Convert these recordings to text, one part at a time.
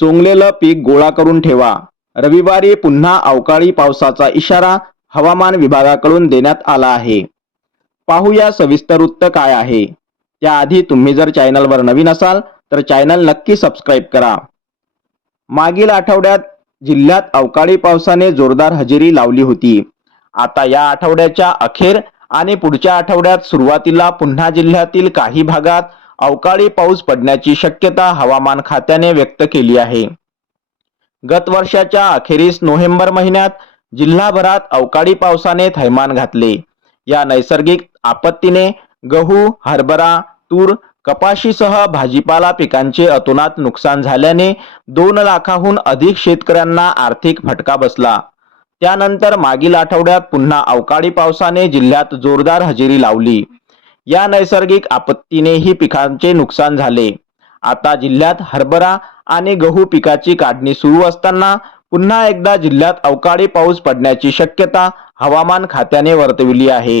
सोंगलेलं पीक गोळा करून ठेवा. रविवारी पुन्हा अवकाळी पावसाचा इशारा हवामान विभागाकडून देण्यात आला आहे. पाहूया सविस्तर वृत्त काय आहे. त्याआधी तुम्ही जर चॅनलवर नवीन असाल तर चॅनल नक्की सबस्क्राईब करा. मागील आठवड्यात जिल्ह्यात अवकाळी पावसाने जोरदार हजेरी लावली होती. आता या आठवड्याच्या अखेर आणि पुढच्या आठवड्यात सुरुवातीला पुन्हा जिल्ह्यातील काही भागात अवकाळी पाऊस पडण्याची शक्यता हवामान खात्याने व्यक्त केली आहे. गत वर्षाच्या अखेरीस नोव्हेंबर महिन्यात जिल्हाभरात अवकाळी पावसाने थैमान घातले. या नैसर्गिक आपत्तीने गहू हरभरा तूर कपाशीसह भाजीपाला पिकांचे अतोनात नुकसान झाल्याने दोन लाखाहून अधिक शेतकऱ्यांना आर्थिक फटका बसला. त्यानंतर मागील आठवड्यात पुन्हा अवकाळी पावसाने जिल्ह्यात जोरदार हजेरी लावली. या नैसर्गिक आपत्तीनेही पिकांचे नुकसान झाले. आता जिल्ह्यात हरभरा आणि गहू पिकाची काढणी सुरू असताना पुन्हा एकदा जिल्ह्यात अवकाळी पाऊस पडण्याची शक्यता हवामान खात्याने वर्तविली आहे.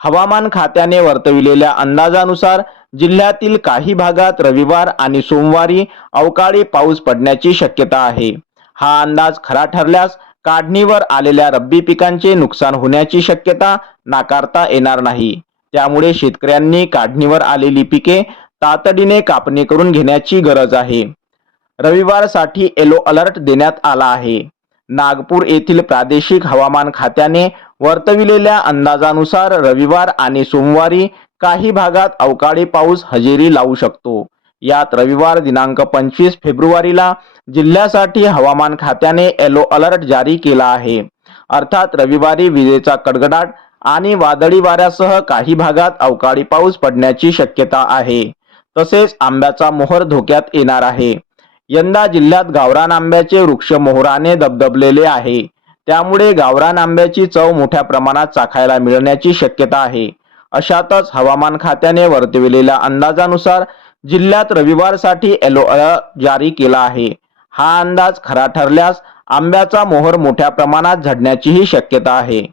हवामान खात्याने वर्तविलेल्या अंदाजानुसार जिल्ह्यातील काही भागात रविवार आणि सोमवारी अवकाळी पाऊस पडण्याची शक्यता आहे. हा अंदाज खरा ठरल्यास काढणीवर आलेल्या रब्बी पिकांचे नुकसान होण्याची शक्यता नाकारता येणार नाही. त्यामुळे शेतकऱ्यांनी काढणीवर आलेली पिके तातडीने कापणी करून घेण्याची गरज आहे. रविवारसाठी येलो अलर्ट देण्यात आला आहे. नागपूर येथील प्रादेशिक हवामान खात्याने वर्तविलेल्या अंदाजानुसार रविवार आणि सोमवारी काही भागात अवकाळी पाऊस हजेरी लावू शकतो. यात रविवार दिनांक पंचवीस फेब्रुवारीला जिल्ह्यासाठी हवामान खात्याने येलो अलर्ट जारी केला आहे. अर्थात रविवारी विजेचा कडकडाट आणि वादळी वाऱ्यासह काही भागात अवकाळी पाऊस पडण्याची शक्यता आहे. तसेच आंब्याचा मोहर धोक्यात येणार आहे. यंदा जिल्ह्यात गावरान आंब्याचे वृक्ष मोहराने दबदबलेले आहे. त्यामुळे गावरान आंब्याची चव मोठ्या प्रमाणात चाखायला मिळण्याची शक्यता आहे. अशातच हवामान खात्याने वर्तविलेल्या अंदाजानुसार जिल्ह्यात रविवारसाठी येलो अलर्ट जारी केला आहे. हा अंदाज खरा ठरल्यास आंब्याचा मोहर मोठ्या प्रमाणात झडण्याचीही शक्यता आहे.